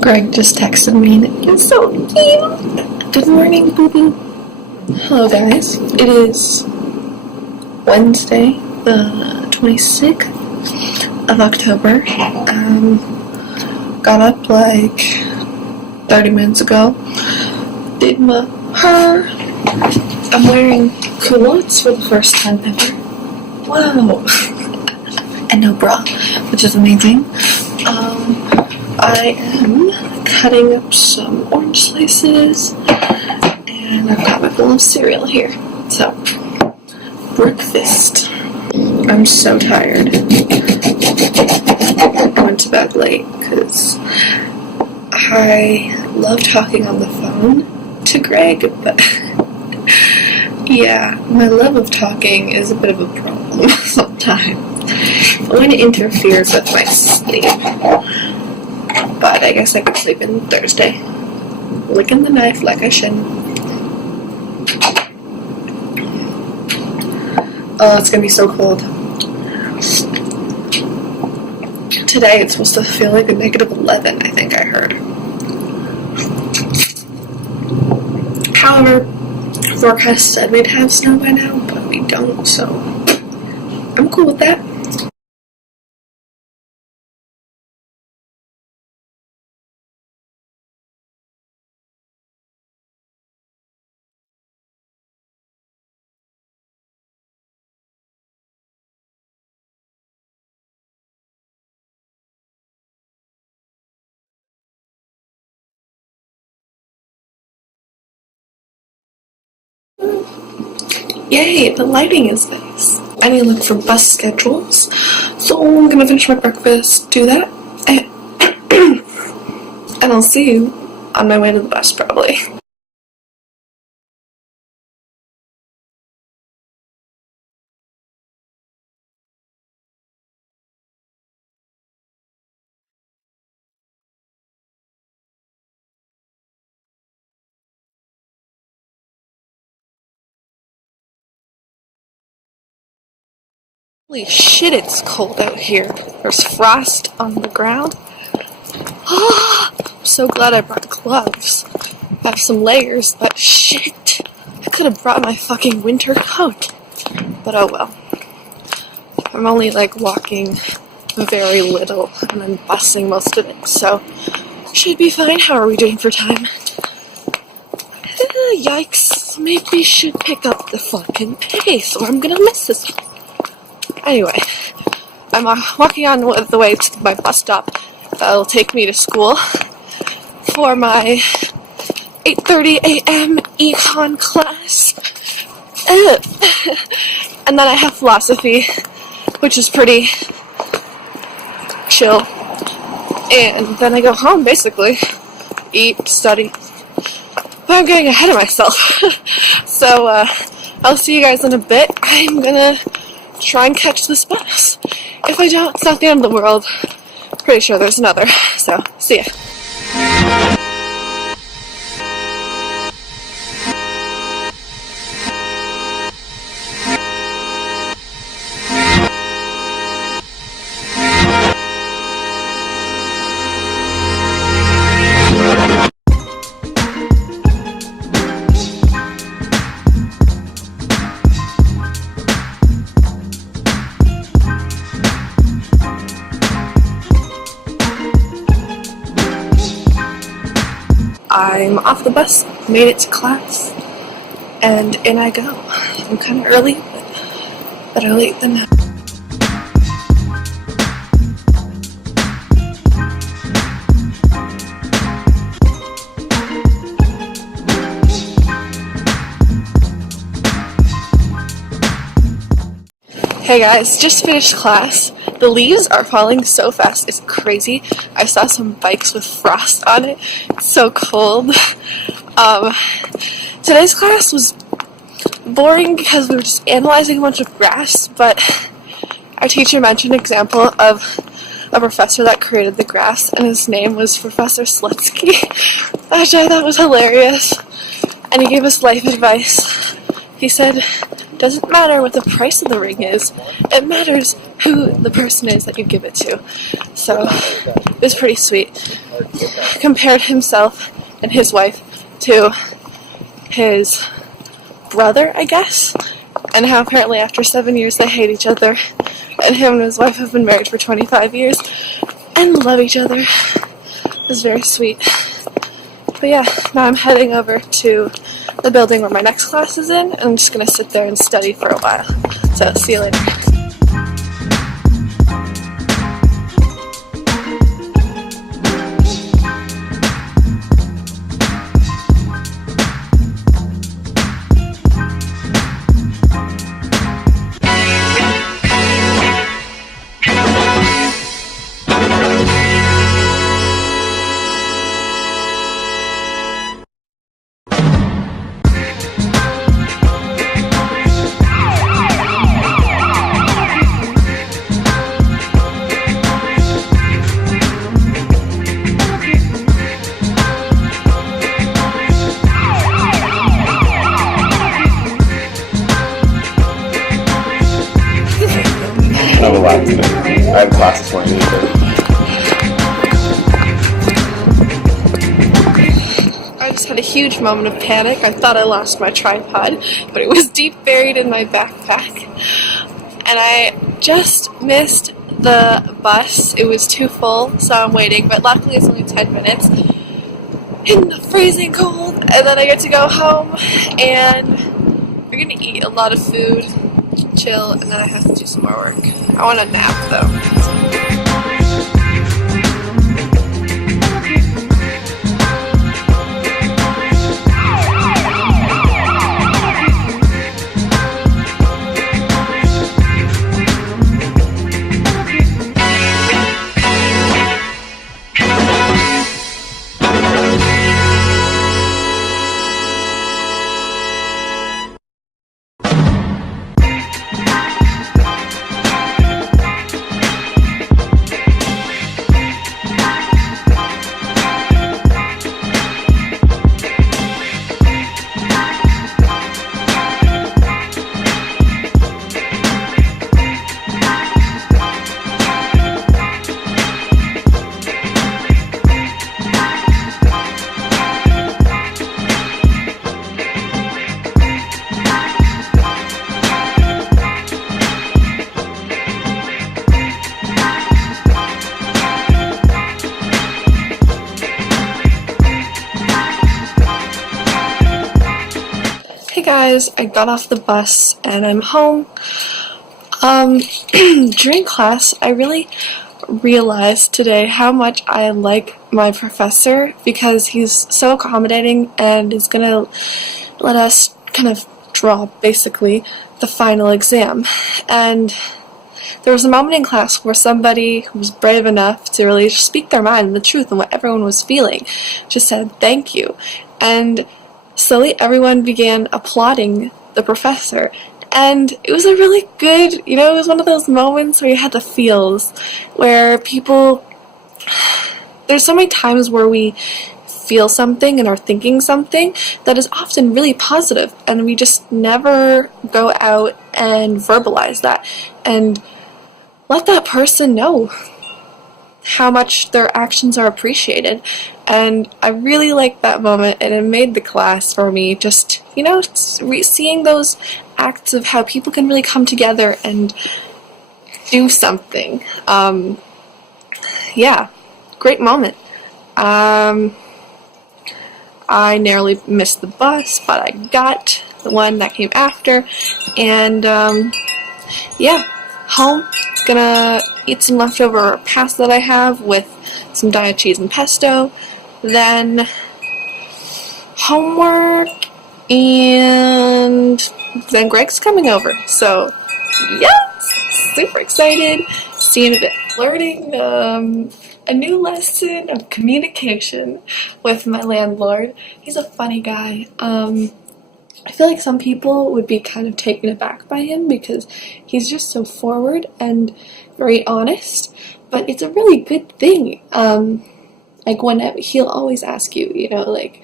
Greg just texted me and he's so cute. Good morning, boo-boo. Hello, guys. It is Wednesday, the 26th of October. Got up like 30 minutes ago. Did my hair. I'm wearing culottes for the first time ever. Wow. And no bra, which is amazing. I am cutting up some orange slices, and I've got my bowl of cereal here. So, breakfast. I'm so tired. I went to bed late because I love talking on the phone to Greg, but yeah, my love of talking is a bit of a problem sometimes when it interferes with my sleep. But I guess I could sleep in Thursday. Licking the knife like I shouldn't. Oh, it's gonna be so cold. Today it's supposed to feel like a -11, I think I heard. However, forecast said we'd have snow by now, but we don't, so I'm cool with that. Yay, the lighting is nice. I need to look for bus schedules, so I'm gonna finish my breakfast, do that, and I'll see you on my way to the bus probably. Holy shit, it's cold out here. There's frost on the ground. I'm so glad I brought gloves. I have some layers, but shit, I could have brought my fucking winter coat. But oh well. I'm only like walking very little and I'm busing most of it, so should be fine. How are we doing for time? Yikes, maybe should pick up the fucking pace or I'm gonna miss this. Anyway, I'm walking on the way to my bus stop that'll take me to school for my 8:30 a.m. econ class. And then I have philosophy, which is pretty chill. And then I go home, basically. Eat, study. But I'm getting ahead of myself. So, I'll see you guys in a bit. I'm gonna try and catch this bus. If I don't, it's not the end of the world. Pretty sure there's another. So, see ya. I'm off the bus, made it to class, and in I go. I'm kind of early, but better late than never. Hey guys, just finished class. The leaves are falling so fast, it's crazy. I saw some bikes with frost on it. It's so cold. Today's class was boring because we were just analyzing a bunch of graphs, but our teacher mentioned an example of a professor that created the graphs, and his name was Professor Slutsky, which I thought was hilarious. And he gave us life advice. He said, doesn't matter what the price of the ring is, it matters who the person is that you give it to. So, it was pretty sweet. compared himself and his wife to his brother, I guess, and how apparently after 7 years they hate each other, and him and his wife have been married for 25 years and love each other. It was very sweet. But yeah, now I'm heading over to the building where my next class is in, and I'm just going to sit there and study for a while. So, see you later. I have a lot today. I have classes for you. I just had a huge moment of panic. I thought I lost my tripod, but it was deep buried in my backpack. And I just missed the bus. It was too full, so I'm waiting, but luckily it's only 10 minutes in the freezing cold. And then I get to go home, and we're gonna eat a lot of food, chill, and then I have to do some more work. I want a nap though. Hey guys, I got off the bus and I'm home. During class, I really realized today how much I like my professor because he's so accommodating and is gonna let us kind of draw, basically, the final exam. And there was a moment in class where somebody who was brave enough to really speak their mind and the truth and what everyone was feeling just said thank you. And slowly everyone began applauding the professor. And it was a really good, it was one of those moments where you had the feels, where people, there's so many times where we feel something and are thinking something that is often really positive, and we just never go out and verbalize that and let that person know how much their actions are appreciated. And I really liked that moment, and it made the class for me just, seeing those acts of how people can really come together and do something. Yeah, great moment. I narrowly missed the bus, but I got the one that came after, and yeah, home. Gonna eat some leftover pasta that I have with some diet cheese and pesto, then homework, and then Greg's coming over, so yes, super excited, seeing a bit flirting, a new lesson of communication with my landlord. He's a funny guy. I feel like some people would be kind of taken aback by him because he's just so forward and very honest, but it's a really good thing. Like whenever he'll always ask you, like,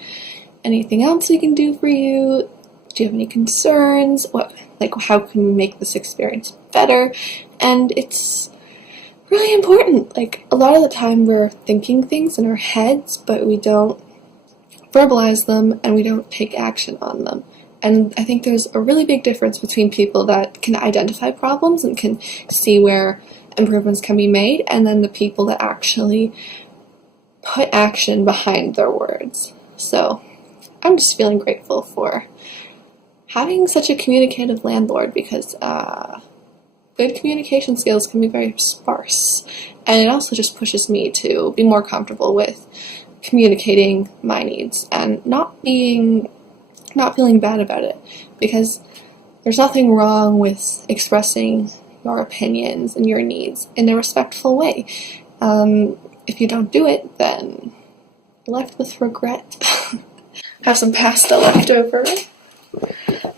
anything else we can do for you? Do you have any concerns? How can we make this experience better? And it's really important. Like, a lot of the time we're thinking things in our heads, but we don't verbalize them and we don't take action on them. And I think there's a really big difference between people that can identify problems and can see where improvements can be made, and then the people that actually put action behind their words. So I'm just feeling grateful for having such a communicative landlord, because good communication skills can be very sparse, and it also just pushes me to be more comfortable with communicating my needs and not feeling bad about it, because there's nothing wrong with expressing your opinions and your needs in a respectful way. If you don't do it, then you're left with regret. Have some pasta left over.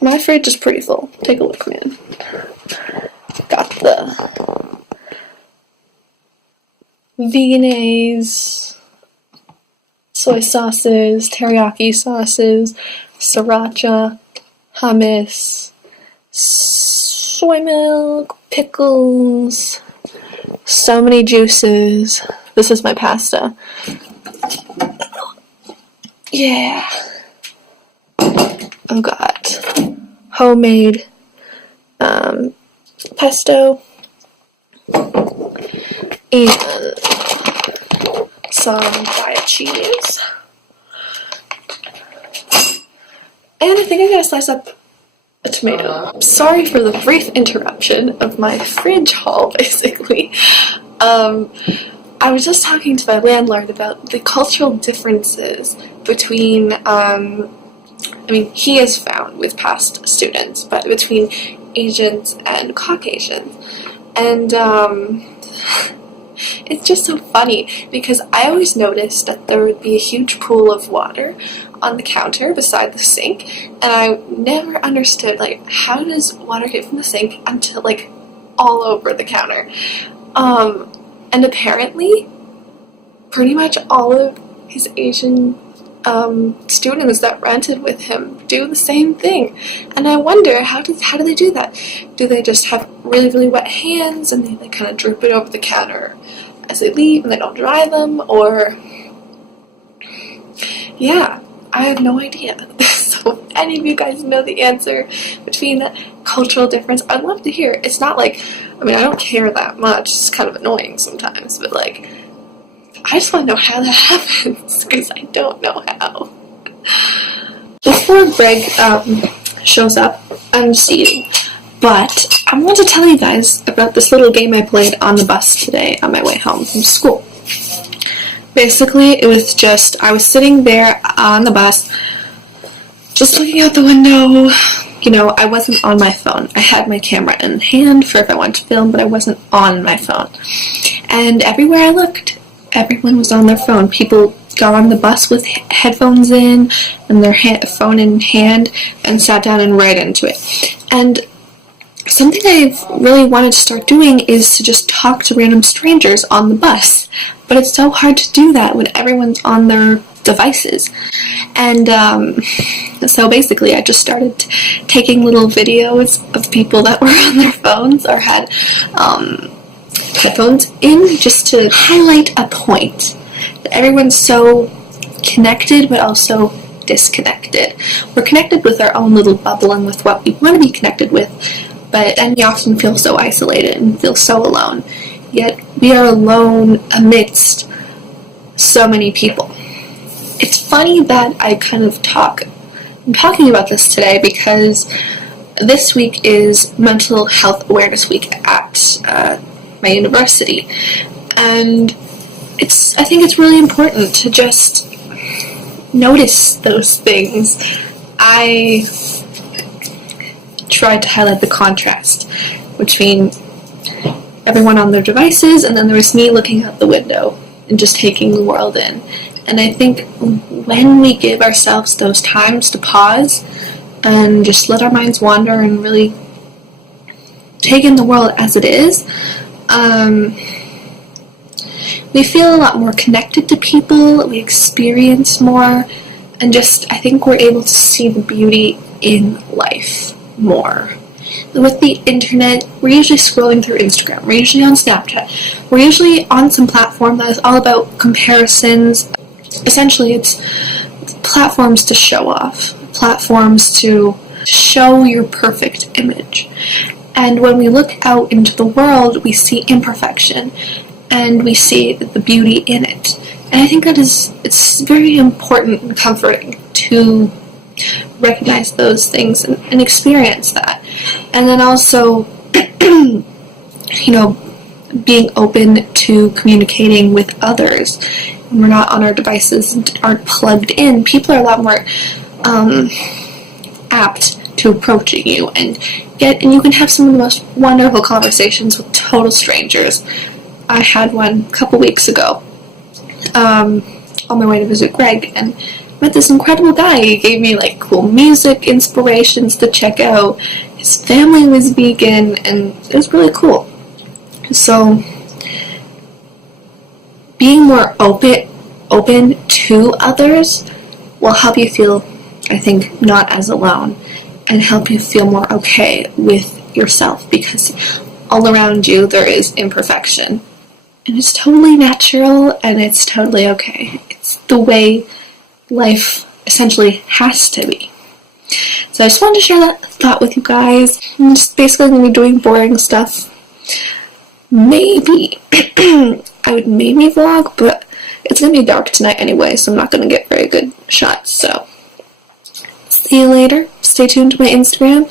My fridge is pretty full. Take a look, man. Got the Viennese, soy sauces, teriyaki sauces, sriracha, hummus, soy milk, pickles, so many juices. This is my pasta. Yeah. I've got homemade pesto and some fried cheese. And I think I'm gonna slice up a tomato. Sorry for the brief interruption of my fridge haul, basically. I was just talking to my landlord about the cultural differences between, he has found with past students, but between Asians and Caucasians. And it's just so funny, because I always noticed that there would be a huge pool of water on the counter beside the sink, and I never understood, like, how does water get from the sink until, like, all over the counter? And apparently, pretty much all of his Asian students that rented with him do the same thing. And I wonder, how do they do that? Do they just have really, really wet hands and they kind of drip it over the counter as they leave and they don't dry them? Or, yeah, I have no idea. So if any of you guys know the answer between that cultural difference, I'd love to hear. It's not like, I don't care that much. It's kind of annoying sometimes, but like, I just want to know how that happens, because I don't know how. Before Greg shows up, I'm just eating. But I want to tell you guys about this little game I played on the bus today on my way home from school. Basically, it was just, I was sitting there on the bus, just looking out the window. You know, I wasn't on my phone. I had my camera in hand for if I wanted to film, but I wasn't on my phone. And everywhere I looked, everyone was on their phone. People got on the bus with headphones in and their phone in hand and sat down and read into it. And something I've really wanted to start doing is to just talk to random strangers on the bus. But it's so hard to do that when everyone's on their devices. And so basically I just started taking little videos of people that were on their phones or had headphones in, just to highlight a point that everyone's so connected but also disconnected. We're connected with our own little bubble and with what we want to be connected with, but then we often feel so isolated and feel so alone. Yet we are alone amidst so many people. It's funny that I'm talking about this today because this week is Mental Health Awareness Week at my university, and I think it's really important to just notice those things. I tried to highlight the contrast between everyone on their devices and then there was me looking out the window and just taking the world in. And I think when we give ourselves those times to pause and just let our minds wander and really take in the world as it is, we feel a lot more connected to people, we experience more, and just, I think we're able to see the beauty in life more. With the internet, we're usually scrolling through Instagram, we're usually on Snapchat, we're usually on some platform that is all about comparisons. Essentially, it's platforms to show off, platforms to show your perfect image. And when we look out into the world, we see imperfection, and we see the beauty in it. And I think it's very important and comforting to recognize those things and experience that. And then also, being open to communicating with others. When we're not on our devices and aren't plugged in, people are a lot more apt to approaching you, and you can have some of the most wonderful conversations with total strangers. I had one a couple weeks ago on my way to visit Greg, and met this incredible guy. He gave me cool music inspirations to check out. His family was vegan, and it was really cool. So being more open to others will help you feel, I think, not as alone, and help you feel more okay with yourself, because all around you there is imperfection. And it's totally natural, and it's totally okay. It's the way life essentially has to be. So I just wanted to share that thought with you guys. I'm just basically going to be doing boring stuff. Maybe I would maybe vlog, but it's going to be dark tonight anyway, so I'm not going to get very good shots. So see you later. Stay tuned to my Instagram.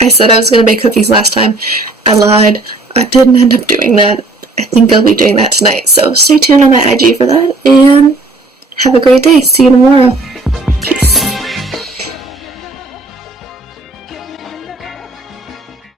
I said I was going to bake cookies last time. I lied. I didn't end up doing that. I think I'll be doing that tonight. So stay tuned on my IG for that, and have a great day. See you tomorrow. Peace.